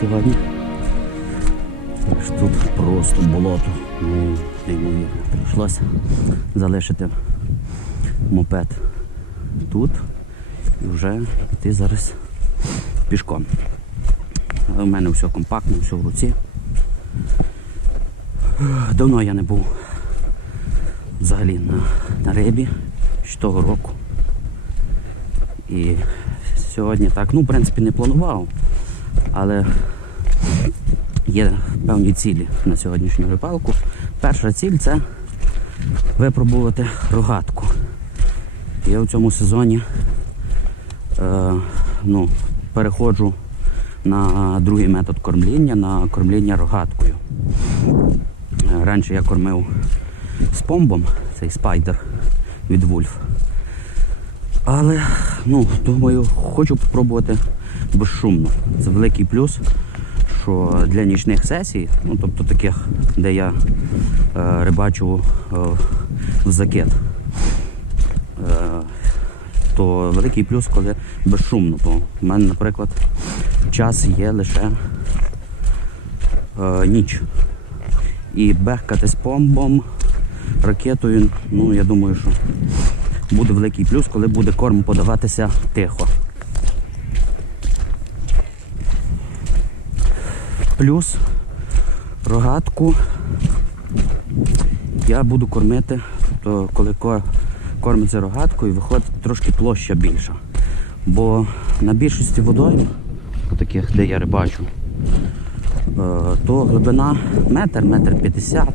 сьогодні. Так що тут просто болото. Ну, неймовірно. Прийшлося залишити мопед тут і вже йти зараз пішком. В мене все компактно, все в руці. Давно я не був взагалі на, на рибі ще того року. І сьогодні так, ну, в принципі, не планував, але є певні цілі на сьогоднішню рибалку. Перша ціль це випробувати рогатку. Я в цьому сезоні е, ну, переходжу на другий метод кормління, на кормління рогаткою. Е, Раніше я кормив спомбом, цей спайдер від Вульф. Але ну, думаю, хочу спробувати безшумно. Це великий плюс, що для нічних сесій, ну тобто таких, де я е, рибачу е, в закет, е, то великий плюс, коли безшумно. Бо в мене, наприклад, час є лише е, ніч. І бехкати з помбом, ракетою, ну я думаю, що буде великий плюс, коли буде корм подаватися тихо. Плюс рогатку я буду кормити, то коли кормиться рогаткою, виходить трошки площа більша. Бо на більшості водойм, таких, де я рибачу, е, то глибина метр, метр п'ятдесят.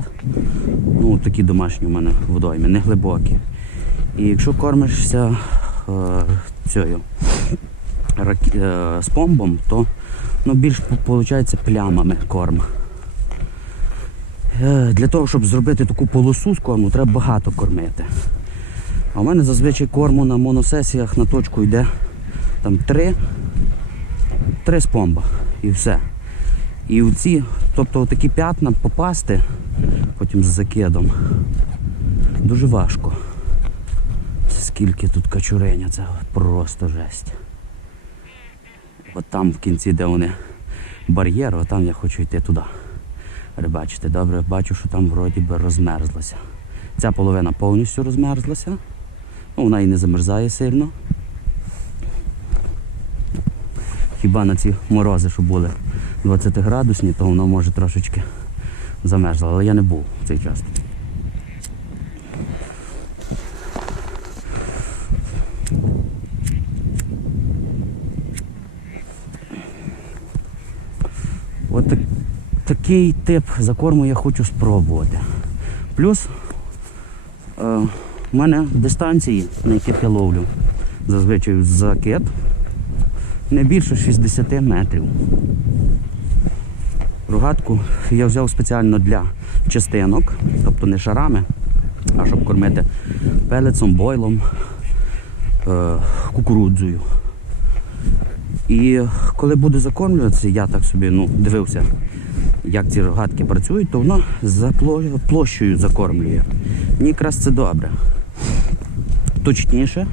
Ну, такі домашні у мене водойми, не глибокі. І якщо кормишся е, цією з помбом, то ну, більш виходить плямами корм. Е, Для того, щоб зробити таку полосу з корму, треба багато кормити. А в мене зазвичай корму на моносесіях на точку йде там три, три з помба і все. І в ці, тобто такі п'ятна попасти потім з закидом дуже важко. Скільки тут качуреня, це просто жесть. От там в кінці, де вони бар'єр, от там я хочу йти туди. Рибачите, добре, бачу, що там вроді би розмерзлося. Ця половина повністю розмерзлася. Ну, вона і не замерзає сильно. Хіба на ці морози, що були 20 градусні, то вона може трошечки замерзла, але я не був в цей час. От так, такий тип закорму я хочу спробувати. Плюс е, в мене дистанції, на яких я ловлю, зазвичай закид, не більше 60 метрів. Рогатку я взяв спеціально для частинок, тобто не шарами, а щоб кормити пелецом, бойлом, е, кукурудзою. І коли буду закормлюватися, я так собі ну, дивився, як ці рогатки працюють, то воно за площею закормлює. Мені якраз це добре. Точніше,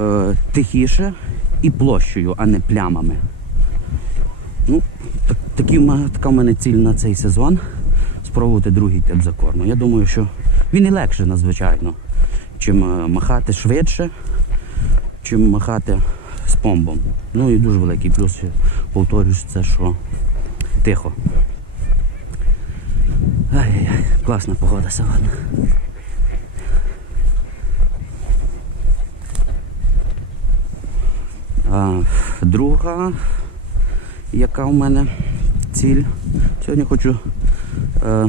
е, тихіше і площею, а не плямами. Ну, так, такі, така в мене ціль на цей сезон спробувати другий тип закорму. Я думаю, що він і легше надзвичайно, чим е, махати швидше, чим махати з помбом. Ну і дуже великий плюс, повторюсь, це що тихо. Ай-яй-яй, класна погода сьогодні. А, друга, яка у мене ціль. Сьогодні хочу е,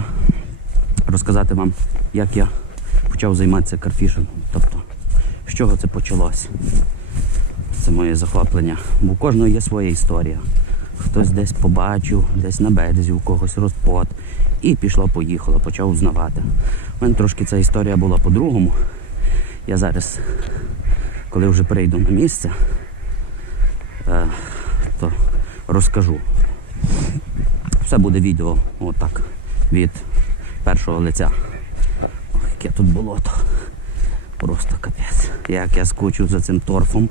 розказати вам, як я почав займатися карфішингом. Тобто, з чого це почалося. Це моє захоплення. Бо у кожного є своя історія. Хтось десь побачив, десь на березі, у когось розпот. І пішло-поїхало, почав узнавати. У мене трошки ця історія була по-другому. Я зараз, коли вже перейду на місце, е, то розкажу. Все буде відео отак від першого лиця. Ох, яке тут болото. Просто капець. Як я скучу за цим торфом.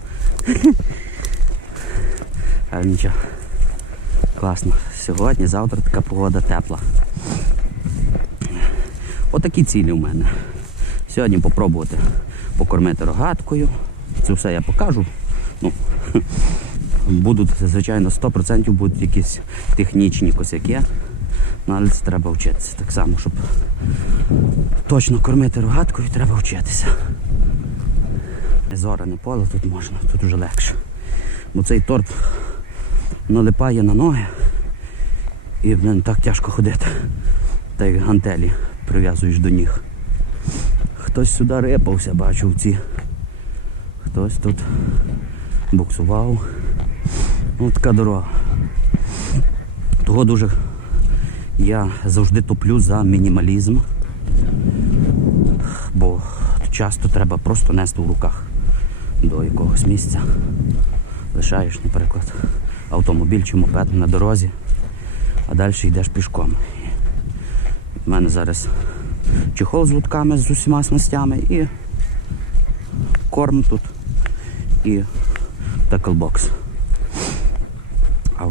Але нічого. Класно. Сьогодні, завтра така погода тепла. Отакі цілі у мене. Сьогодні попробувати покормити рогаткою. Це все я покажу. Ну, будуть, звичайно, 100% будуть якісь технічні косяки. Ну, але це треба вчитися. Так само, щоб точно кормити рогаткою, треба вчитися. Зоране поле тут можна, тут вже легше. Бо цей торп налипає на ноги і блин, так тяжко ходити. Та й гантелі прив'язуєш до ніг. Хтось сюди рипався, бачу в ці. Хтось тут буксував. Ну, така дорога. Того дуже я завжди топлю за мінімалізм, бо часто треба просто нести в руках до якогось місця. Лишаєш, наприклад, автомобіль чи мопед на дорозі, а далі йдеш пішком. У мене зараз чехол з лутками з усіма снастями і корм тут і таклбокс. А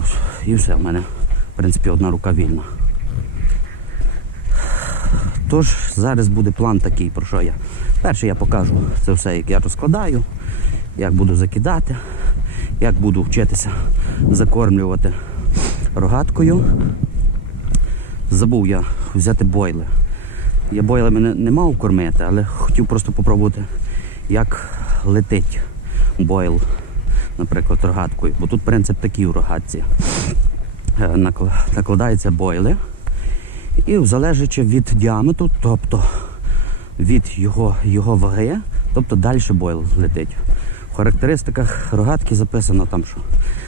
і все, в мене, в принципі, одна рука вільна. Тож зараз буде план такий, про що я. Перше я покажу це все, як я розкладаю, як буду закидати, як буду вчитися закормлювати рогаткою. Забув я взяти бойли. Я бойлами не, не мав кормити, але хотів просто попробувати, як летить бойл, наприклад, рогаткою. Бо тут принцип такий у рогатці. Е, Накладаються бойли. І залежачи від діаметру, тобто від його, його ваги, тобто далі бойл летить. В характеристиках рогатки записано там, що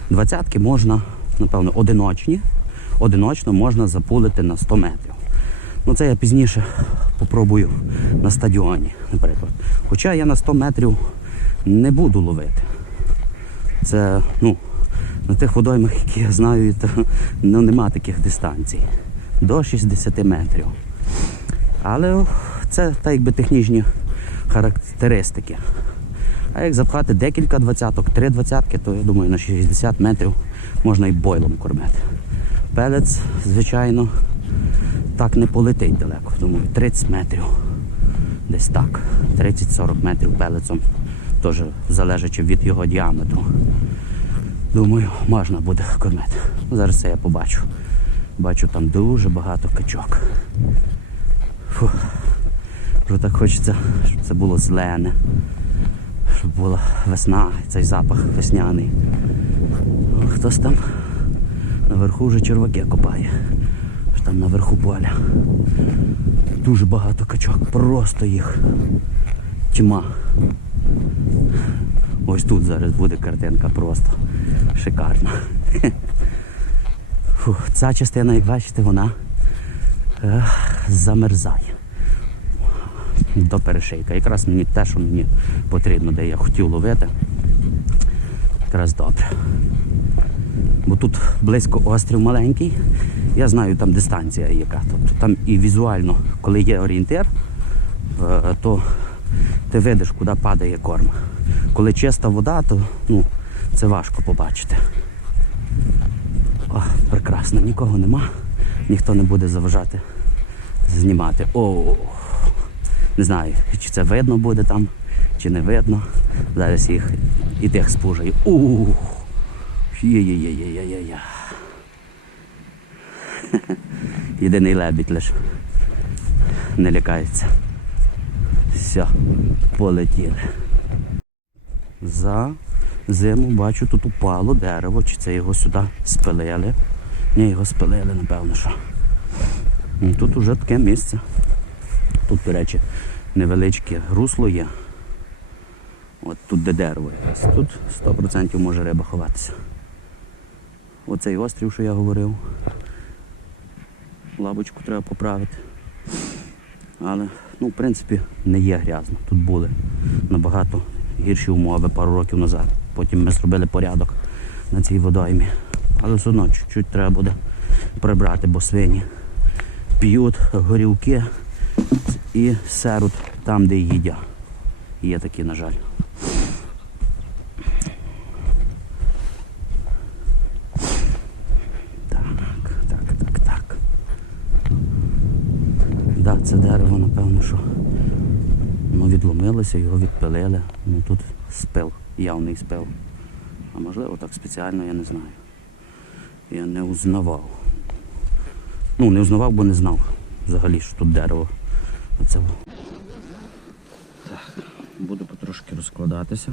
двадцятки можна, напевно, одиночні, одиночно можна запулити на 100 метрів. Ну це я пізніше попробую на стадіоні, наприклад. Хоча я на 100 метрів не буду ловити. Це, ну, на тих водоймах, які я знаю, то, ну, нема таких дистанцій. До 60 метрів. Але це так якби технічні характеристики. А як запхати декілька двадцяток, три двадцятки, то я думаю на 60 метрів можна і бойлом кормити. Пелець, звичайно, так не полетить далеко. Думаю, 30 метрів. Десь так. 30-40 метрів пелецом. Теж залежачи від його діаметру. Думаю, можна буде кормити. Ну, Зараз це я побачу. Бачу там дуже багато качок. Фух. Так хочеться, щоб це було зелене, щоб була весна, цей запах весняний. Хтось там наверху вже черваки копає. Аж Там наверху поля. Дуже багато качок, просто їх тьма. Ось тут зараз буде картинка просто шикарна. Фух, ця частина, як бачите, вона замерзає до перешийка. Якраз мені те, що мені потрібно, де я хотів ловити. Якраз добре. Бо тут близько острів маленький, я знаю там дистанція яка. Тобто там і візуально, коли є орієнтир, е, то ти видиш, куди падає корм. Коли чиста вода, то ну, це важко побачити. О, прекрасно, нікого нема, ніхто не буде заважати знімати. О, не знаю, чи це видно буде там, чи не видно. Зараз їх і тих спужаю. Ух, є-є-є-є-є-є. Єдиний лебідь лиш не лякається. Все, полетіли. За зиму бачу, тут упало дерево, чи це його сюди спилили. Ні, його спилили, напевно, що. Тут уже таке місце. Тут, до речі, невеличке русло є. От тут де дерево якраз. Тут 100% може риба ховатися. Оцей острів, що я говорив. Лавочку треба поправити. Але, ну, в принципі, не є грязно. Тут були набагато гірші умови пару років назад. Потім ми зробили порядок на цій водоймі. Але все одно чуть-чуть треба буде прибрати, бо свині п'ють горілки і серут там, де їдя. Є такі, на жаль. Так, так, так, так. Да, це дерево, напевно, що ну, відломилося, його відпилили. Ну Тут спил, явний спил. А можливо так спеціально, я не знаю. Я не узнавав. Ну, не узнавав, бо не знав взагалі, що тут дерево. Так, буду потрошки розкладатися.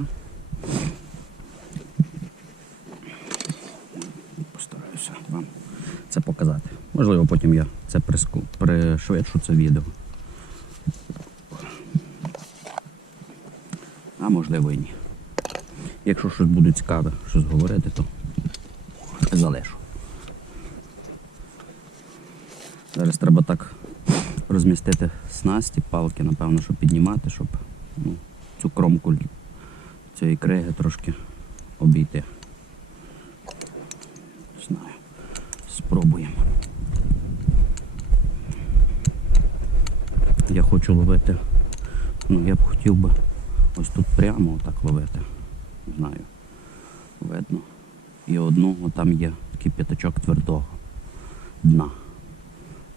Постараюся вам це показати. Можливо, потім я це приску... пришвидшу це відео. А можливо і ні. Якщо щось буде цікаве, щось говорити, то залишу. Зараз треба так розмістити снасті, палки, напевно, щоб піднімати, щоб ну, цю кромку цієї криги трошки обійти. Не знаю. Спробуємо. Я хочу ловити. Ну, я б хотів би ось тут прямо так ловити. Знаю. Видно. І одну, там є такий п'ятачок твердого дна.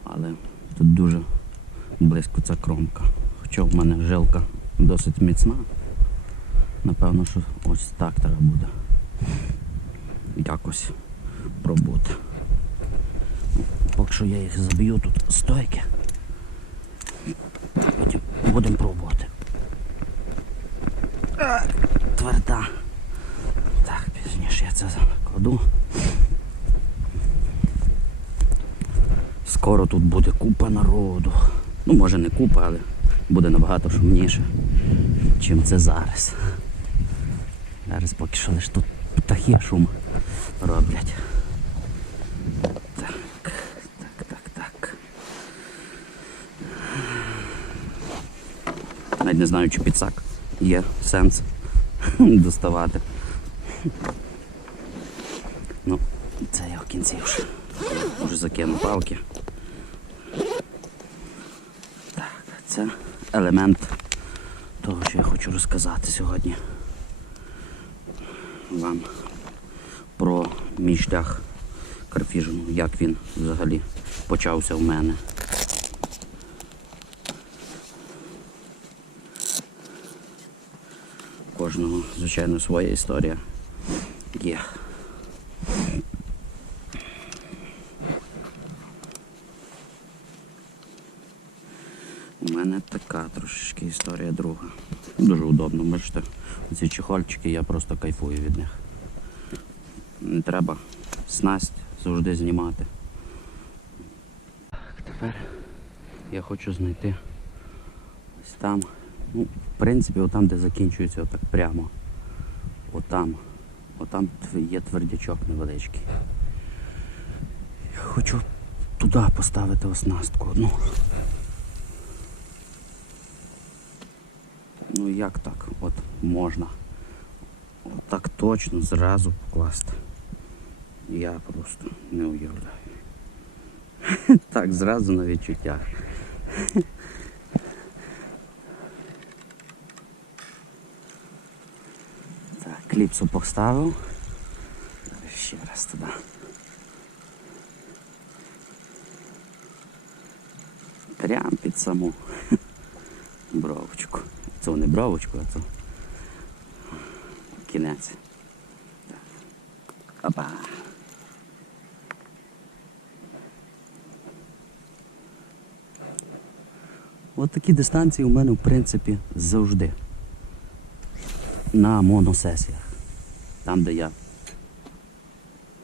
Але тут дуже близько ця кромка. Хоча в мене жилка досить міцна. Напевно, що ось так треба буде. Якось пробути. Поки що я їх заб'ю тут стойки. Потім будемо пробувати. Тверда. Так, пізніше я це закладу. Скоро тут буде купа народу. Ну, може не купа, але буде набагато шумніше, чим це зараз. Зараз поки що лише тут птахи шум роблять. Так, так, так, так. Навіть не знаю, чи підсак є сенс доставати. Ну, це я в кінці вже. Вже закину палки. Так, це елемент того, що я хочу розказати сьогодні вам про мій шлях карфіжену, як він взагалі почався в мене. Кожного, звичайно, своя історія є. У мене така трошечки історія друга. Дуже удобно, бачите. Ці чехольчики, я просто кайфую від них. Не треба снасть завжди знімати. Так, тепер я хочу знайти ось там. Ну, в принципі, отам, де закінчується отак прямо. Отам. Отам є твердячок невеличкий. Я хочу туди поставити оснастку одну. Ну як так? От можна. От так точно зразу покласти. Я просто не уявляю. Так, зразу на відчуттях. Так, кліпсу поставив. Ще раз туди. Прям під саму бровочку. Це не бровочку, а це кінець. Опа. От такі дистанції у мене, в принципі, завжди. На моносесіях. Там, де я.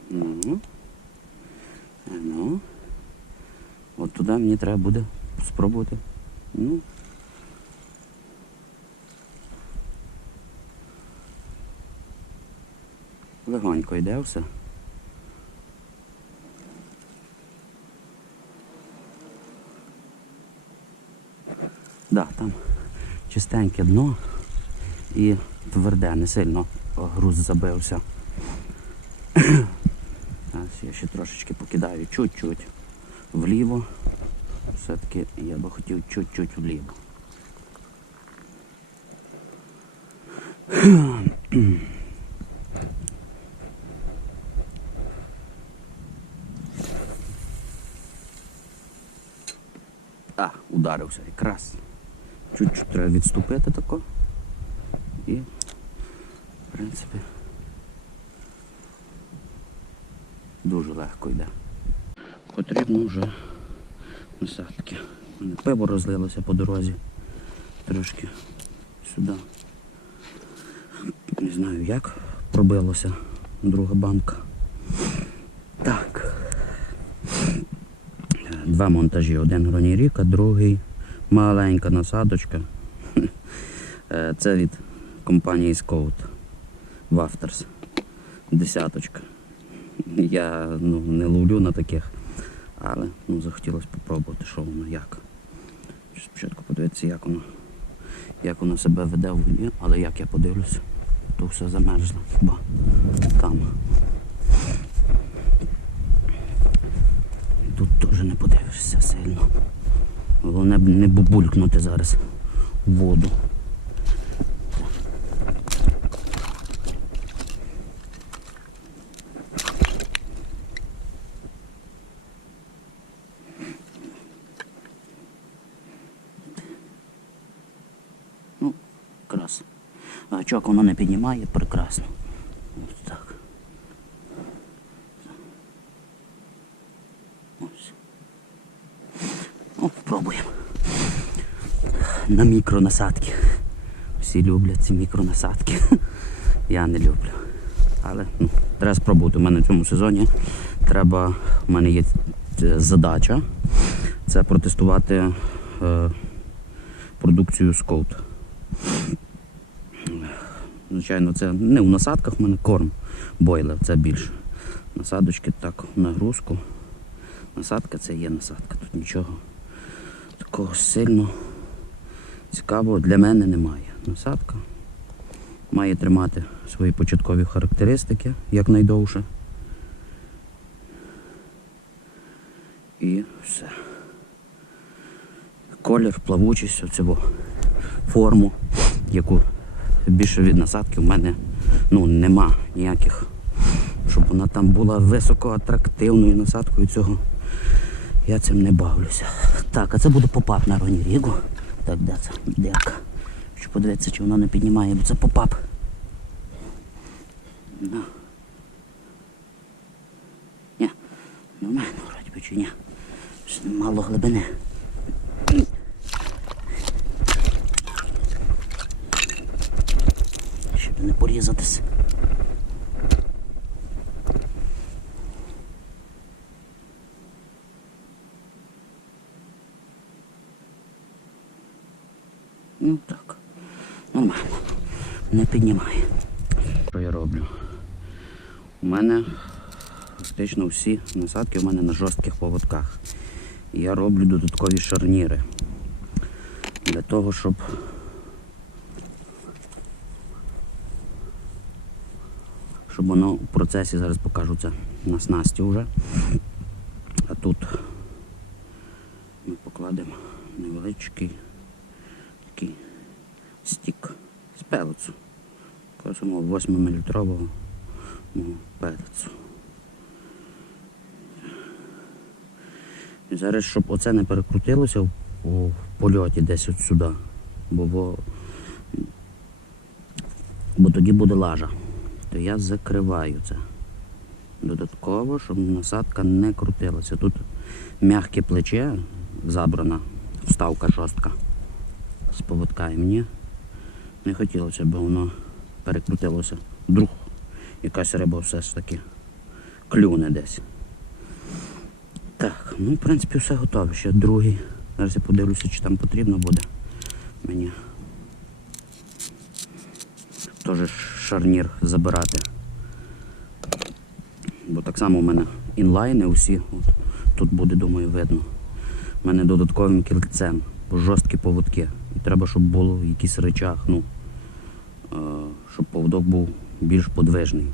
Ну. Ну. От туди мені треба буде спробувати. Ну. Легонько йде все. Да, там чистеньке дно і тверде, не сильно груз забився. Зараз я ще трошечки покидаю чуть-чуть вліво. Все-таки я би хотів чуть-чуть вліво. А, ударився. все, якраз. Чуть-чуть треба відступити тако. І, в принципі, дуже легко йде. Потрібно вже насадки. Пиво розлилося по дорозі. Трошки сюди. Не знаю як пробилося друга банка. Так. Два монтажі. Один Гронірік, а другий маленька насадочка. Е, Це від компанії Scout Wafters. Десяточка. Я ну, не ловлю на таких, але ну, захотілося спробувати, що воно як. Спочатку подивитися, як воно, як воно себе веде в воді, але як я подивлюся, то все замерзло хіба там. Тут теж не подивишся сильно. Головне не бубулькнути зараз в воду. Ну, крас. Гачок воно не піднімає, прекрасно. Ось так. Ось. Ну, пробуємо. На мікронасадки. Всі люблять ці мікронасадки. Я не люблю. Але ну, треба спробувати. У мене в цьому сезоні треба, у мене є е, задача це протестувати е, продукцію Scout. Звичайно, це не в насадках, в мене корм бойлер, це більше. Насадочки так, нагрузку. Насадка це є насадка, тут нічого такого сильно цікавого для мене немає. Насадка має тримати свої початкові характеристики якнайдовше. І все. Колір, плавучість, оцього форму, яку більше від насадки в мене ну, нема ніяких. Щоб вона там була високоатрактивною насадкою цього. Я цим не бавлюся. Так, а це буде попап на Роні Рігу. Так, де це? Дека. Щоб подивитися, чи воно не піднімає, бо це попап. Ну. Ні, нормально, вроді би, чи ні. Ще мало глибини. Щоб не порізатись. Ну так. Нормально. Не піднімає. Що я роблю? У мене фактично всі насадки у мене на жорстких поводках. Я роблю додаткові шарніри. Для того, щоб щоб воно в процесі зараз покажу це на снасті вже. А тут ми покладемо невеличкий такий стік з пелецу. Такого 8 мл пелецу. І зараз, щоб оце не перекрутилося в, в польоті десь от сюди, бо, бо, бо тоді буде лажа, то я закриваю це. Додатково, щоб насадка не крутилася. Тут м'яке плече забрана, вставка жорстка з поводка і мені не хотілося, б воно перекрутилося. Вдруг якась риба все ж таки клюне десь. Так, ну в принципі все готове. Ще другий. Зараз я подивлюся, чи там потрібно буде мені. Теж шарнір забирати. Бо так само у мене інлайни усі. От, тут буде, думаю, видно. У мене додатковим кільцем, бо жорсткі поводки. І треба, щоб було якийсь речах, ну, е, щоб поводок був більш подвижний.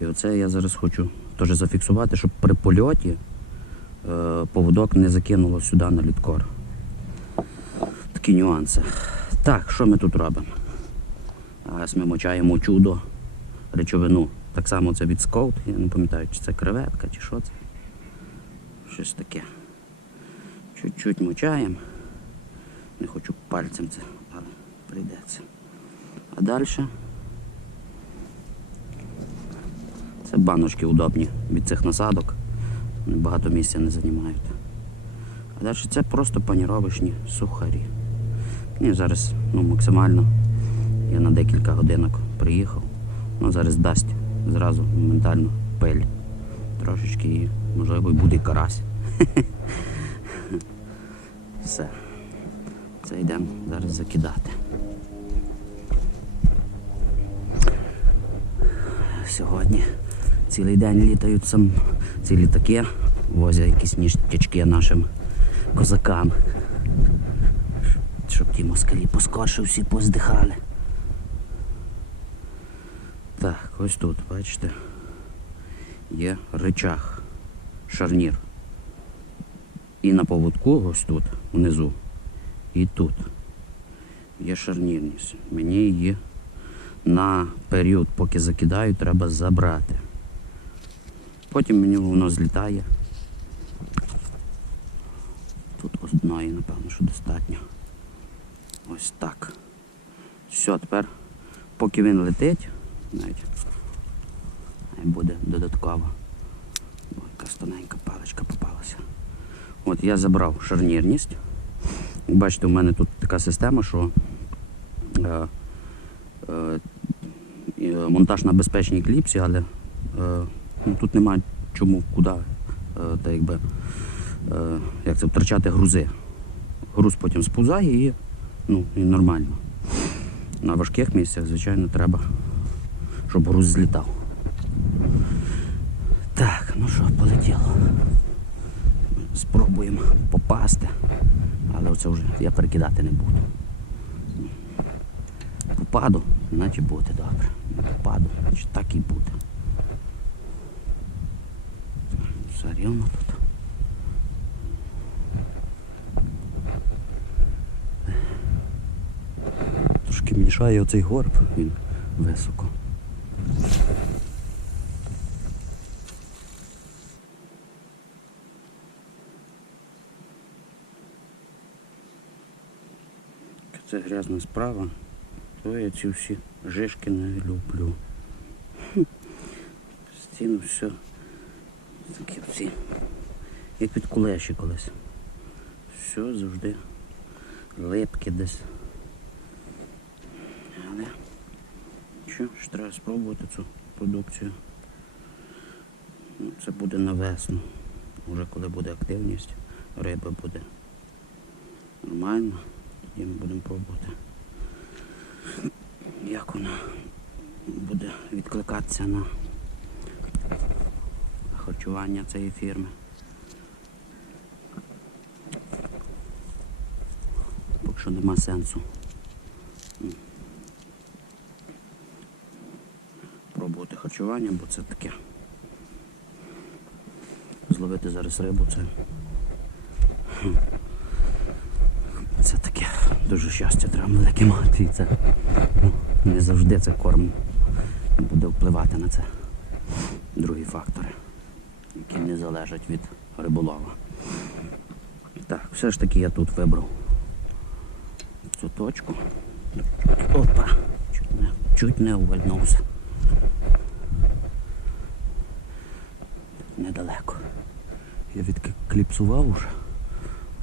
І оце я зараз хочу теж зафіксувати, щоб при польоті е, поводок не закинуло сюди на літкор. Такі нюанси. Так, що ми тут робимо? Зараз ми мочаємо чудо речовину. Так само це від скоут, я не пам'ятаю, чи це креветка, чи що це. Щось таке. Чуть-чуть мочаємо. Не хочу пальцем це, але прийдеться. А далі це баночки удобні від цих насадок. Вони багато місця не займають. А далі це просто паніровочні сухарі. Ні, зараз ну, максимально. Я на декілька годинок приїхав. Ну, зараз дасть зразу моментально пель. Трошечки і можливо і буде і карась. Все. Це йдемо зараз закидати. Сьогодні цілий день літають сам ці літаки, возять якісь ніштячки нашим козакам. Щоб ті москалі поскорше всі поздихали. Так, ось тут, бачите, є речах, шарнір. І на поводку ось тут, внизу, і тут є шарнірність. Мені її на період, поки закидаю, треба забрати. Потім мені воно злітає. Тут одної, напевно, що достатньо. Ось так. Все, тепер, поки він летить, навіть буде додатково. Ой, якась тоненька паличка попалася. От я забрав шарнірність. Бачите, у мене тут така система, що е, е, е, монтаж на безпечній кліпсі, але е, ну, тут немає чому куди е, та якби, е, як це, втрачати грузи. Груз потім сповзає і, ну, і нормально. На важких місцях, звичайно, треба, щоб груз злітав. Так, ну що, полетіло. Спробуємо попасти. Але це вже я перекидати не буду. Попаду, значить буде добре. Попаду, значить так і буде. Все тут. Трошки мішає оцей горб, він високо. Це грязна справа, то я ці всі жишки не люблю. Постійно все такі всі, як від кулеші колись. Все завжди липке десь. Але що ж треба спробувати цю продукцію. Ну, Це буде на весну. Уже коли буде активність, риба буде нормально. Тоді ми будемо пробувати. Як вона буде відкликатися на харчування цієї фірми. Поки що нема сенсу. Пробувати харчування, бо це таке. Зловити зараз рибу це. хм, Це таке дуже щастя треба велике мати. Це ну, не завжди це корм буде впливати на це. Другі фактори, які не залежать від риболова. Так, все ж таки я тут вибрав цю точку. Опа! Чуть не, чуть не увальнувся. Недалеко. Я відкліпсував уже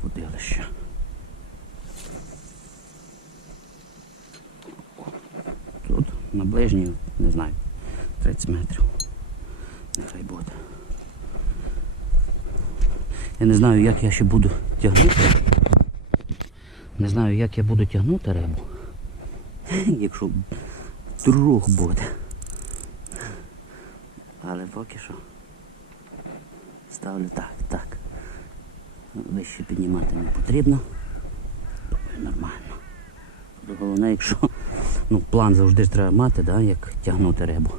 водилище. Ближній, не знаю, 30 метрів. Нехай буде. Я не знаю, як я ще буду тягнути. Не знаю, як я буду тягнути рибу. Якщо друг буде. Але поки що ставлю так, так. Вище піднімати не потрібно. Нормально. Головне, якщо ну, план завжди ж треба мати, да, як тягнути рибу.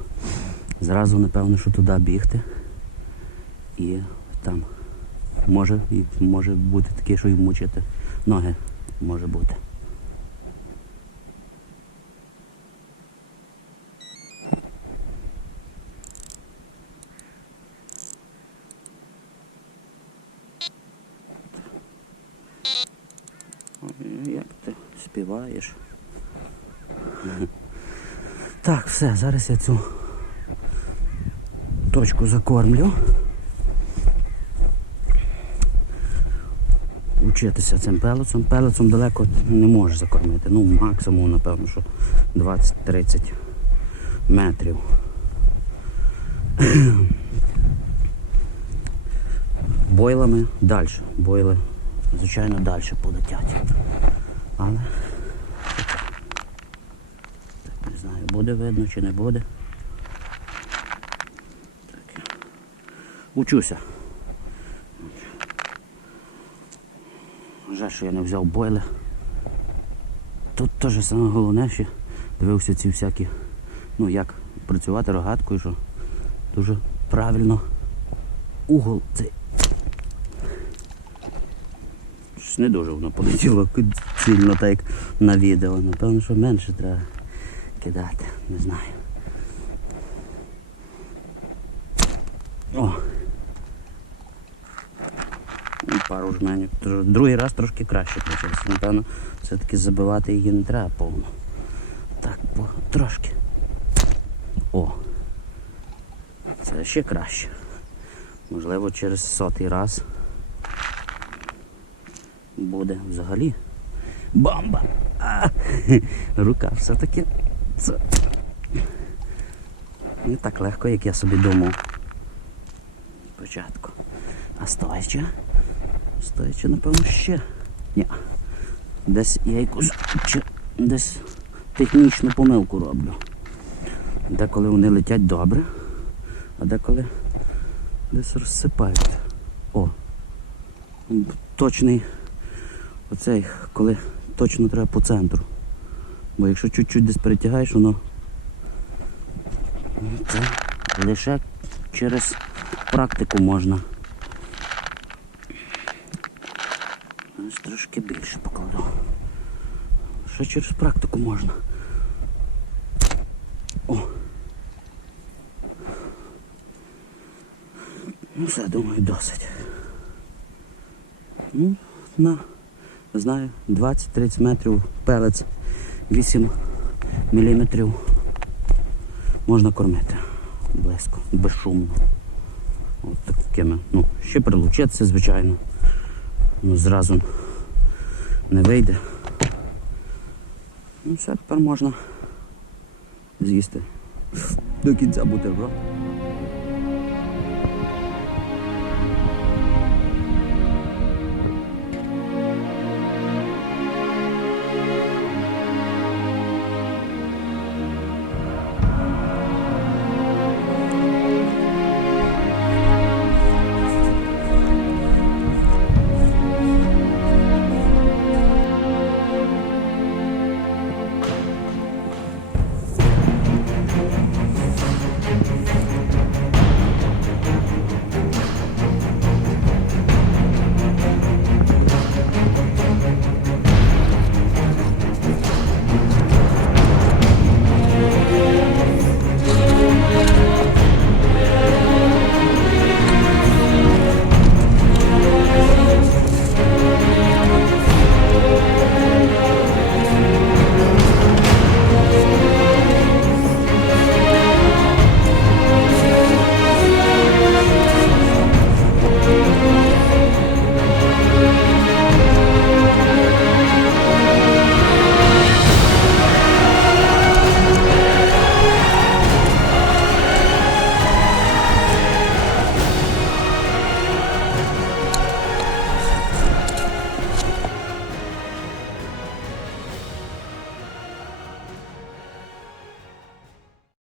Зразу, напевно, що туди бігти. І там може, і може бути таке, що і мучити ноги може бути. Як співаєш. Так, все, зараз я цю точку закормлю. Учитися цим пелецом. Пелецом далеко не можеш закормити. Ну, максимум, напевно, що 20-30 метрів. Бойлами далі. Бойли, звичайно, далі полетять. Але так, не знаю, буде видно чи не буде. Так. Учуся. Жаль, що я не взяв бойли. Тут теж саме головне, що дивився ці всякі, ну як працювати рогаткою, що дуже правильно угол цей. Щось не дуже воно полетіло сильно так як на відео. Напевно, що менше треба кидати, не знаю. О! Ну, Пару жменів. Другий раз трошки краще почався. Напевно, все-таки забивати її не треба повно. Так, трошки. О. Це ще краще. Можливо, через сотий раз буде взагалі. Бомба! А! Рука все-таки. Це не так легко, як я собі думав. Спочатку. А стоячи? Стоячи, напевно, ще. Ні. Десь я якусь десь технічну помилку роблю. Деколи вони летять добре, а деколи десь розсипають. О. Точний оцей, коли точно треба по центру. Бо якщо чуть-чуть десь перетягаєш, воно це лише через практику можна. Ось трошки більше покладу. Ще через практику можна. О. Ну все, думаю, досить. Ну, на, знаю, 20-30 метрів пелець, 8 міліметрів можна кормити. Близько, безшумно. От такими. Ну, ще прилучитися, звичайно. Ну, зразу не вийде. Ну, все, тепер можна з'їсти. До кінця бутерброд.